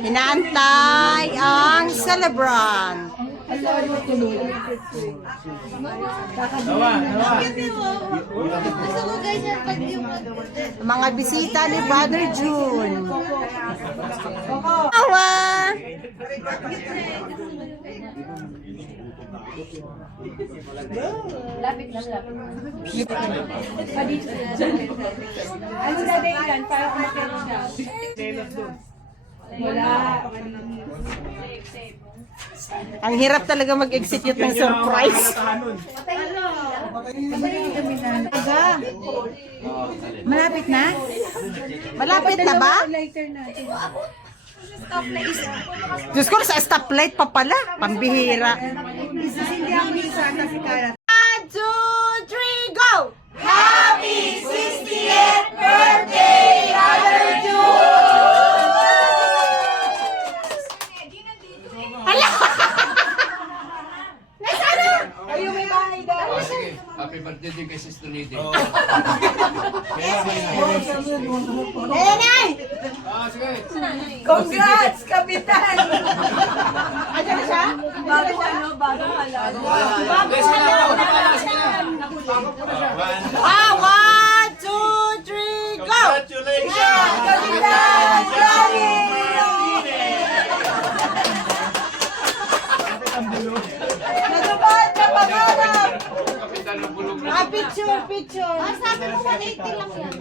Hinaantay ang celebrant. Mga bisita ni Brother June. Awa! Lapit lang, lapit. Ano na din yan? Para kumakit siya. Wala. Ang hirap talaga mag-execute ng surprise. Malapit na? Malapit na ba? Lighter natin. Diyos ko, sa stoplight pa pala. Pambihira. Hindi ako isa kasi karat. 1, 2, 3, go! Happy 60th birthday, Brother June! Hala! Nasaan? Ayun, may bahay daw. Sige, happy birthday din kay Sister Lady. Nenay! Sige. Congrats, Kapitan! Ano na siya? Bago ano, bago halal. Ah, 1, 2, 3, go! Kapitan! Sorry! Natupad na pangarap! Kapitan ng bulog na. Picture. Sabi mo 180 lang yan.